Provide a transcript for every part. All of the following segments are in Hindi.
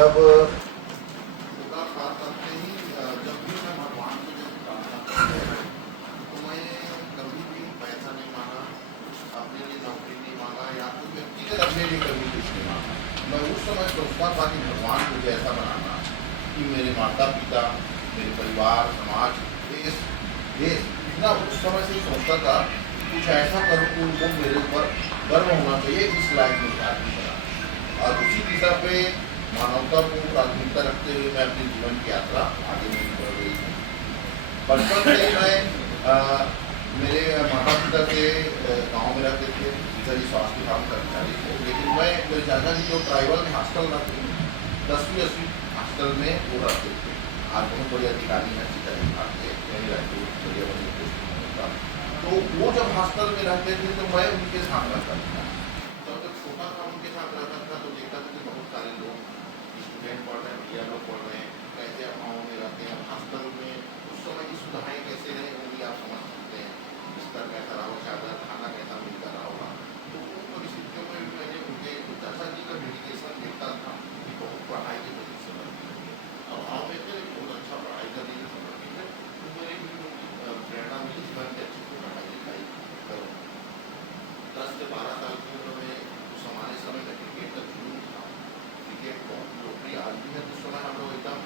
जब छोटा था तब से ही जब भी मैं भगवान को जब प्रार्थना करता था तो मैं कभी भी पैसा नहीं मांगा, अपने लिए नौकरी नहीं मांगा या कोई व्यक्तिगत अपने लिए कभी कुछ नहीं मांगा। मैं उस समय सोचता था कि भगवान मुझे ऐसा बनाना कि मेरे माता पिता, मेरे परिवार, समाज, देश देश इतना उस समय से ही सोचता था कुछ ऐसा करूँ कि उनको मेरे ऊपर गर्व होना चाहिए, इस लायक मुझे आदमी बना। और उसी दिशा पे मानवता को प्राथमिकता रखते हुए मैं अपने जीवन की यात्रा आगे नहीं बढ़ रही हूँ। बचपन से ही मैं मेरे माता पिता के गांव में रहते थे, पिताजी स्वास्थ्य विभाग कर्मचारी थे, लेकिन मैं मेरे चाचा जी जो ट्राइबल में हॉस्टल रहते थे, 10वीं 10वीं हॉस्टल में वो रहते थे। आज बहुत बड़े अधिकारी हैं पिताजी विभाग के, मैंने रहते बढ़िया बड़ी पोस्ट था। तो वो जब हॉस्टल में रहते थे तो मैं उनके साथ रहता था। जब छोटा था उनके साथ रहता था तो देखता था कि बहुत सारे लोग स्टूडेंट पढ़ रहे हैं, भैया लोग पढ़ रहे हैं, कैसे गाँव में रहते हैं, हॉस्टल में उस समय की सुविधाएँ कैसे रहे होंगी आप समझ सकते हैं। बिस्तर कैसा रहा होगा, चादर, खाना कैसा मिलता रहा होगा। तो उन परिस्थितियों में भी मैंने उनके चाचा जी का डेडिकेशन देखता था कि बहुत पढ़ाई के प्रति समर्पित है और गाँव में थे बहुत अच्छा पढ़ाई करने के समर्पित है। तो मेरी भी प्रेरणा मिली जीवन के अच्छी पढ़ाई लिखाई करूँ। 10 से 12 साल की उम्र में उस हमारे समय में क्रिकेट का जुनून था। क्रिकेट बहुत लोकप्रिय आज भी है। उस समय हम लोग एकदम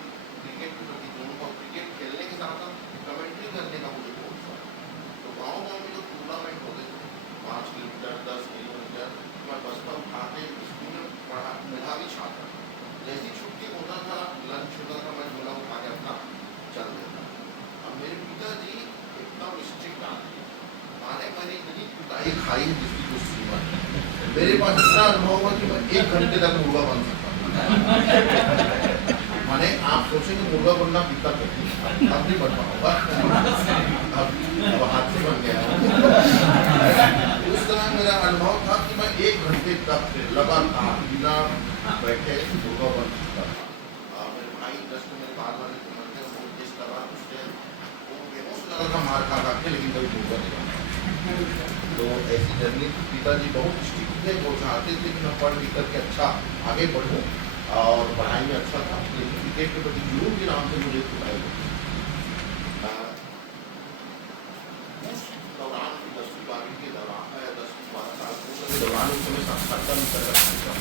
क्रिकेट के प्रति जुनून और क्रिकेट खेलने के साथ साथ कमेंट्री करने का मुझे बहुत शौक। तो गाँव गाँव में जो टूर्नामेंट होते थे 5 किलोमीटर 10 किलोमीटर, मैं बस्ता उठा के स्कूल में पढ़ा मेधावी छात्र। जैसी छुट्टी होता था, लंच होता था, मैं झोला उठा के अपना चल देता। अब मेरे पिताजी एकदम स्ट्रिक्ट आदमी, माने मैंने इतनी कुटाई खाई जिसकी कुछ सीमा नहीं। मेरे पास इतना अनुभव हुआ कि मैं 1 घंटे तक मुर्गा बन सकता हूँ। माने आप सोचेंगे मुर्गा बनना कितना कठिन, अब नहीं बन पाऊंगा, अब हाथ से बन गया। उस समय मेरा अनुभव था कि मैं 1 घंटे तक लगातार बिना बैठे मुर्गा बन सकता था। मेरे भाई 10 मेरे बाद वाले उम्र के वो जिस तरह उससे वो बेहोश हो जाता था मार खा के, लेकिन कभी मुर्गा नहीं बना। तो ऐसी जर्नी पिताजी बहुत स्ट्रिक्ट थे, वो चाहते थे कि मैं पढ़ लिख करके अच्छा आगे बढ़ूँ और पढ़ाई में अच्छा था, लेकिन क्रिकेट के प्रति जुनून के नाम से मुझे कुटाई होती। उस दौरान 10वीं 12वीं के दौरान 10-12 साल के दौरान उस समय साक्षरता मिशन का कार्यक्रम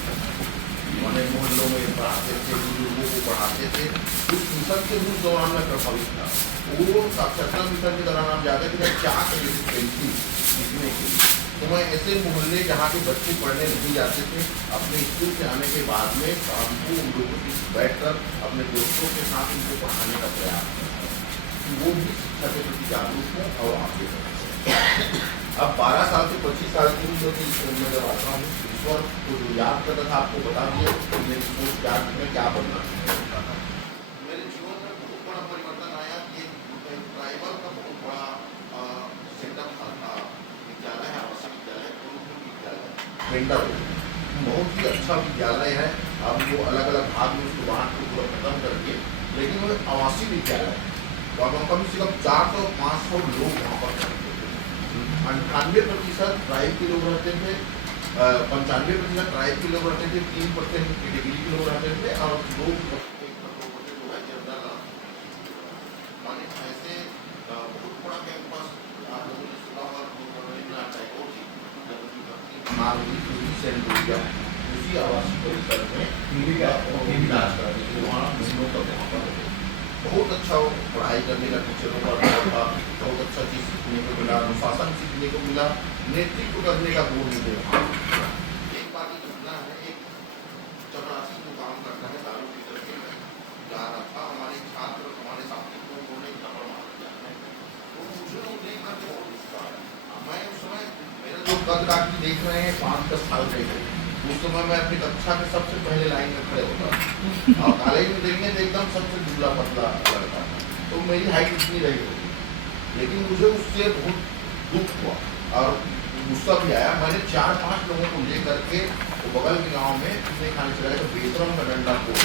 मैंने मोहल्लों में पढ़ाते थे, बुजुर्गों को पढ़ाते थे। उस मिशन से उस दौरान में प्रभावित था। वो साक्षरता मिशन के दौरान आप जाते थे क्या करिए पेंटिंग सीखने के लिए, तो मैं ऐसे मोहल्ले जहाँ के बच्चे पढ़ने नहीं जाते थे, अपने स्कूल से आने के बाद में शाम को उन लोगों के बैठ कर अपने दोस्तों के साथ उनको पढ़ाने का प्रयास करता कि वो भी शिक्षा के प्रति जागरूक हों और आगे बढ़ें। अब 12 साल से 25 साल की उम्र की मैं जब आता हूँ, ईश्वर को जो याद करता था आपको बता दिए मेरी सोच क्या में क्या बनना है। मेरे जीवन में बहुत बड़ा परिवर्तन आया कि ट्राइबल का बहुत बड़ा सेटअप था, विद्यालय है, आवासीय विद्यालय, गुरुकुल विद्यालय पेंटर बहुत ही अच्छा विद्यालय है। अब वो अलग अलग भाग में उसको बांट को पूरा खत्म करके, लेकिन वो आवासीय विद्यालय है, कम से कम 400-500 लोग वहाँ पर रहते थे। 98% ट्राइब के लोग रहते थे, 95% ट्राइब के लोग रहते थे, 3% कैटेगरी के लोग रहते थे और 2% जो है जनरल। माने ऐसे बहुत बड़ा कैंपस आप लोगों ने सुना और रविंद्रनाथ टैगोर जी जब उनकी भक्ति मालवी सेंट लुइया उसी आवासीय परिसर में इलाज कराने के लिए वहाँ महीनों तक वहाँ पर रहे। बहुत अच्छा पढ़ाई करने का टीचरों का अनुभव था, बहुत अच्छा चीज़ सीखने को मिला, अनुशासन सीखने को मिला, नेतृत्व करने का गुण मुझे वहाँ। एक बात ये घटना है, एक चपरासी जो काम करता है दारू पी करके जा रहा था, हमारे छात्र हमारे साथी को उन्होंने थप्पड़ मार दिया है, तो मुझे वो देख करके बहुत गुस्सा आया। मैं उस समय मेरा जो कद काटी देख रहे हैं 5-10 साल रहे, उस समय मैं अपनी कक्षा के सबसे पहले लाइन में खड़े होता और कॉलेज में देखेंगे तो एकदम सबसे दुबला पतला लड़का था, तो मेरी हाइट इतनी रही होगी, लेकिन मुझे उससे बहुत दुख हुआ और गुस्सा भी आया। मैंने 4-5 लोगों को लेकर के वो बगल के गांव में कितने खाने चलाए तो बेतरम का डंडा को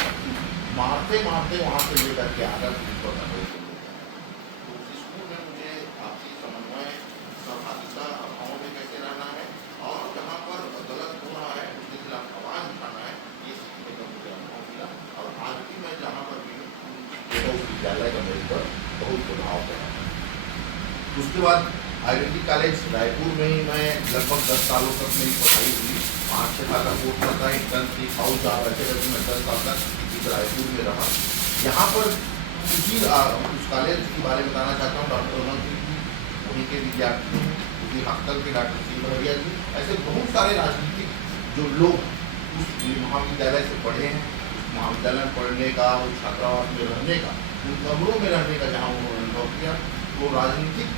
मारते मारते वहाँ से लेकर के आकर तो उस स्कूल में मुझे आपसी समन्वय, सहभागिता, भावों में कैसे रहना है और जहाँ पर गलत हो रहा है उसके खिलाफ आवाज़ उठाना है, ये सीखने का मुझे अनुभव मिला और उसके बाद आयुर्वेदिक कॉलेज रायपुर में ही मैं लगभग 10 सालों तक मेरी पढ़ाई हुई। 5-6 साल का कोर्स करता है, इंटर्न थी, हाउस जॉब ऐसे करके मैं 10 साल तक इस रायपुर में रहा। यहाँ पर उसी उस कॉलेज के बारे में बताना चाहता हूँ। डॉक्टर रमन सिंह जी वहीं के विद्यार्थी हैं, उसी हॉस्टल के डॉक्टर सिंह भड़िया जी, ऐसे बहुत सारे राजनीतिक जो लोग उस महाविद्यालय से पढ़े हैं, उस महाविद्यालय में पढ़ने का, उस छात्रावास में रहने का, उन कमरों में रहने का जहाँ उन्होंने अनुभव किया, तो राजनीतिक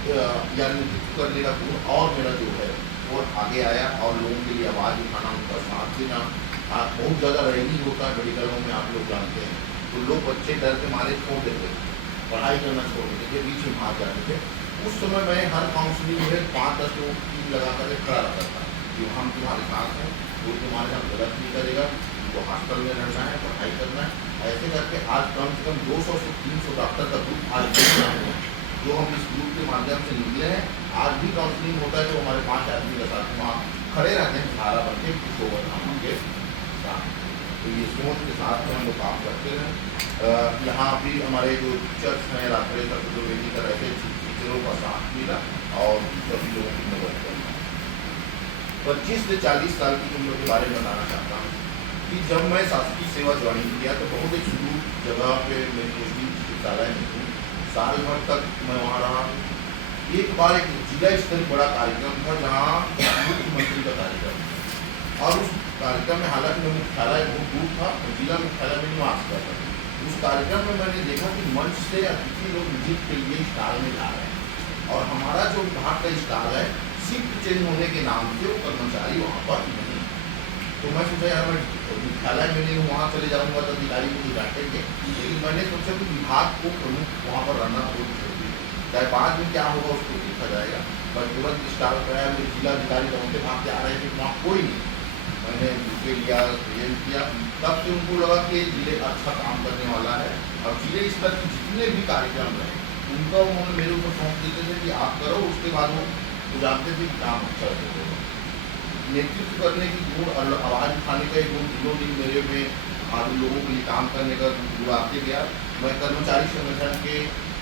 या नेतृत्व करने का गुण और मेरा जो है वो आगे आया और लोगों के लिए आवाज़ उठाना, उनका साथ देना। बहुत ज़्यादा रैगिंग होता है मेडिकलों में, आप लोग जानते हैं, तो लोग बच्चे डर के मारे छोड़ देते थे, पढ़ाई करना छोड़ देते थे, बीच में भाग जाते थे। उस समय मैं हर काउंसलिंग में 5-10 लोग टीम लगा कर खड़ा रहता था कि हम तुम्हारे साथ हैं, वो तुम्हारे साथ गलत नहीं करेगा, वो हॉस्टल में रहना है, पढ़ाई करना है। ऐसे करके आज कम से कम 200 से 300 डॉक्टर का ग्रुप आज जो हम इस ग्रुप के माध्यम से निकले हैं। आज भी काउंसलिंग होता है तो हमारे 5 आदमी के साथ वहाँ खड़े रहते हैं, सहारा बनते कुछ होगा हम उनके साथ। तो ये सोच के साथ में हम लोग काम करते हैं। यहाँ भी हमारे जो टीचर्स हैं, रात्रि चतुर्वेदी का रहते टीचरों का साथ मिला और सभी लोगों की मदद करना। 25 से 40 साल की उम्र के बारे में बताना चाहता हूँ कि जब मैं शासकीय सेवा ज्वाइन किया तो बहुत ही सुदूर जगह पे मेरी पोस्टिंग चिकित्सालय में थी। साल भर तक मैं वहाँ रहा। एक बार एक जिला स्तरीय बड़ा कार्यक्रम था जहाँ मुख्यमंत्री का कार्यक्रम था और उस कार्यक्रम में हालांकि मैं मुख्यालय बहुत दूर था, जिला मुख्यालय में निवास करता था। उस कार्यक्रम में मैंने देखा कि मंच से अतिथि लोग विजिट के लिए स्टाल में जा रहे हैं और हमारा जो विभाग का स्टाल है शिफ्ट चेंज होने के नाम से वो कर्मचारी वहाँ पर नहीं। तो मैं सोचा यार मैं मुख्यालय में नहीं हूँ, वहाँ चले जाऊँगा तो अधिकारी मुझे डांटेंगे, लेकिन मैंने सोचा कि विभाग को प्रमुख वहाँ पर रहना बहुत जरूरी है, चाहे बाद में क्या होगा उसको देखा जाएगा। मैं तुरंत स्टाफ कराया, मेरे जिलाधिकारी रौनते भाग के आ रहे थे, वहाँ कोई नहीं। मैंने बुके लिया, प्रेजेंट किया, तब से उनको लगा कि जिले अच्छा काम करने वाला है और जिले स्तर के जितने भी कार्यक्रम रहे उनका उन्होंने मेरे ऊपर सौंप देते थे कि आप करो। उसके बाद वो जानते थे कि काम अच्छा होगा। नेतृत्व करने की गुण और आवाज़ उठाने का एक गुण दिनों दिन मेरे में आज लोगों के लिए काम करने का गुण आते गया। मैं कर्मचारी संगठन के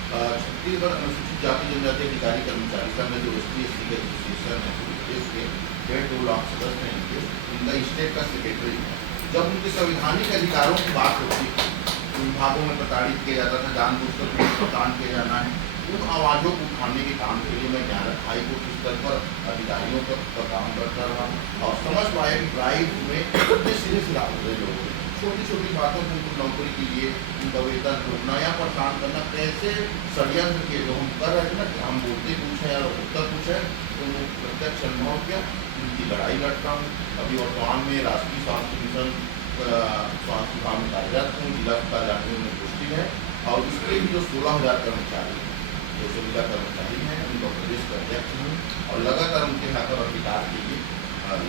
छत्तीसगढ़ अनुसूचित जाति जनजाति अधिकारी कर्मचारी संघ जो ST/SC के एसोसिएशन है प्रदेश के 1.5 लाख सदस्य हैं, इनका स्टेट का सेक्रेटरी है। जब उनके संवैधानिक अधिकारों की बात होती है तो विभागों में प्रताड़ित किया जाता था, जानबूझकर प्रदान किया जाना है, उन आवाज़ों को उठाने के काम के लिए मैं ज्ञानरख हाईकोर्ट स्तर पर अधिकारियों तक का काम करता रहा और समझ पाया कि प्राइवेट में कितने सिरे सिरा होते लोग छोटी छोटी बातों को उनको नौकरी के लिए उनका वेतन रोकना या परेशान करना, कैसे षड्यंत्र किए जो हम कर रहे थे ना कि हम बोलते कुछ है और उत्तर कुछ है, तो वो प्रत्यक्ष अनुभव किया। उनकी लड़ाई लड़ता हूँ। अभी वर्तमान में राष्ट्रीय स्वास्थ्य मिशन स्वास्थ्य विभाग में कार्यरत हूँ, जिला अस्पताल में पोस्टिंग है और इसके भी जो 16,000 कर्मचारी हैं, 200 जिला कर्मचारी हैं, उनका प्रदेश का अध्यक्ष हूँ और लगातार उनके यहाँ पर अधिकार के लिए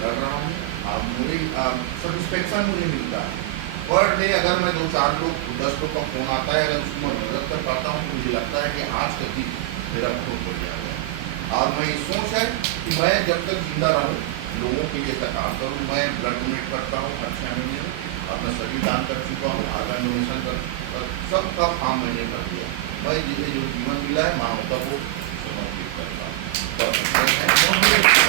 लड़ रहा हूँ। अब मुझे सेटिस्फेक्शन मुझे मिलता है पर डे। अगर मैं 2-4 लोग 10 लोग का फोन आता है, अगर उसमें मदद कर पाता हूँ तो मुझे लगता है कि आज का दिन मेरा बहुत बढ़िया है। और मैं ये सोच है कि मैं जब तक जिंदा रहूँ लोगों के लिए काम करूँ। मैं ब्लड डोनेट करता हूँ हर 6 महीने में, अपना शरीर दान कर चुका हूँ, आर्गन डोनेशन कर सबका काम मैंने कर दिया। मैं जिसे जो जीवन मिला है मानवता को समर्पित करता हूँ।